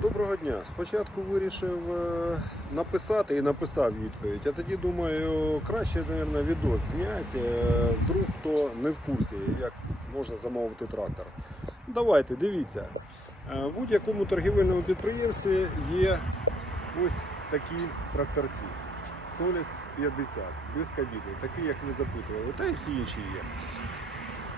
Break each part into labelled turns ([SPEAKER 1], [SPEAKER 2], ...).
[SPEAKER 1] Доброго дня. Спочатку вирішив е, написати і написав відповідь. А тоді думаю, краще, мабуть, відос зняти. е, Вдруг хто не в курсі, як можна замовити трактор. Давайте, дивіться. Е, В будь-якому торгівельному підприємстві є ось такі тракторці. Соліс 50, без кабіни, такі, як ви запитували, та й всі інші є.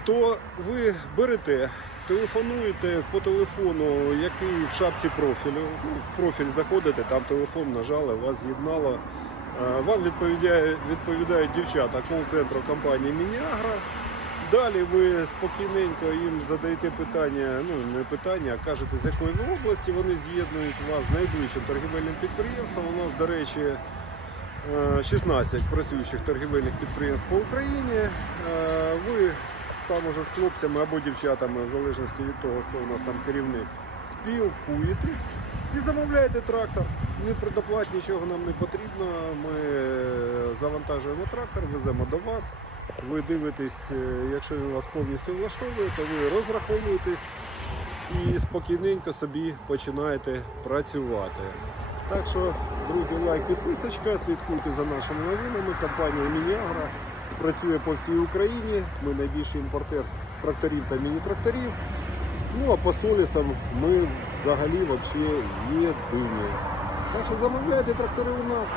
[SPEAKER 1] То ви берете, телефонуєте по телефону, який в шапці профілю. Ну, в профіль заходите, там телефон нажали, вас з'єднало. Е, Вам відповідає, відповідають дівчата кол-центру компанії Мініагра. Далі ви спокійненько їм задаєте питання, ну не питання, а кажете, з якої ви області. Вони з'єднують вас з найближчим торгівельним підприємством. У нас, до речі, е, 16 працюючих торгівельних підприємств по Україні. Е, Ви там уже з хлопцями або дівчатами, в залежності від того, хто у нас там керівник, спілкуєтесь і замовляєте трактор. Ні предоплат, нічого нам не потрібно. Ми е, завантажуємо трактор, веземо до вас. Ви дивитесь, е, якщо він вас повністю влаштовує, то ви розраховуєтесь і спокійненько собі починаєте працювати. Так що, друзі, лайк, підписочка, слідкуйте за нашими новинами. Компанія Мініагра працює по всій Україні. Ми найбільший імпортер тракторів та міні-тракторів. Ну а по солісам ми взагалі є єдині. Так що замовляйте трактори у нас.